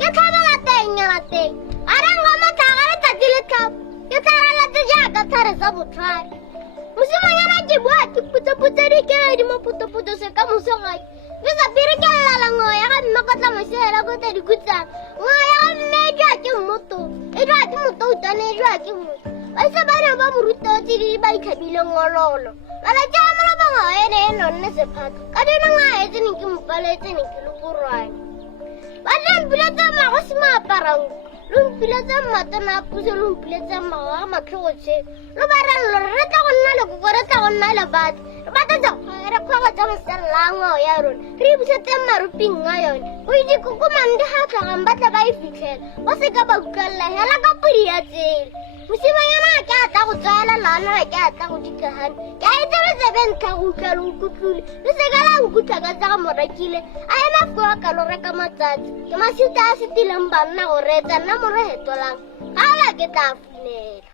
Ke thaba la teng ya la teng. Ara ngoma thagare tatile thap. Ke thara la tja ka thare sa botlhare. Mosimanyana ke bua ke putsa di ke di mo putsa se ka mosagai. Ke sa pire ke la ngoya ga nna ka tla mosela go tla di kutsa. Ngoya mme ja ke motho. E ja ke motho o tane ja ke motho. Ba se bana ba moruta tsi ba itlhabile ngololo. Bala ja mo ba ngaene nonne se phatho. Ka dina ngae tse ne ke mpaletse ne ke le borwane. Ba nna mpiletsa mago se maaparang. Lumpiletsa matana puso lumpiletsa mago matlhotse. Lo ba ra lo re tla go nna le go re tla go nna le bat. Ba tla tsa re kwa tsa mosellango ya rona. Re busetse maruping nga yone. Go itse go mande ha tlang ba tla ba e fitlhela. Ba se ka ba ukalla hela ka pudi ya tsela. Mosimanyana ke a tla go tswela lana ke a tla go dikagane. Ke a itse se bentla go utlwa o kutlule. Le se ka la nkutla ka tsa mo rekile. A ena go ka lo reka matsatsi. Ke masita a se tilang banna go retsa nna mo re hetolang. Ga la ke tla funela.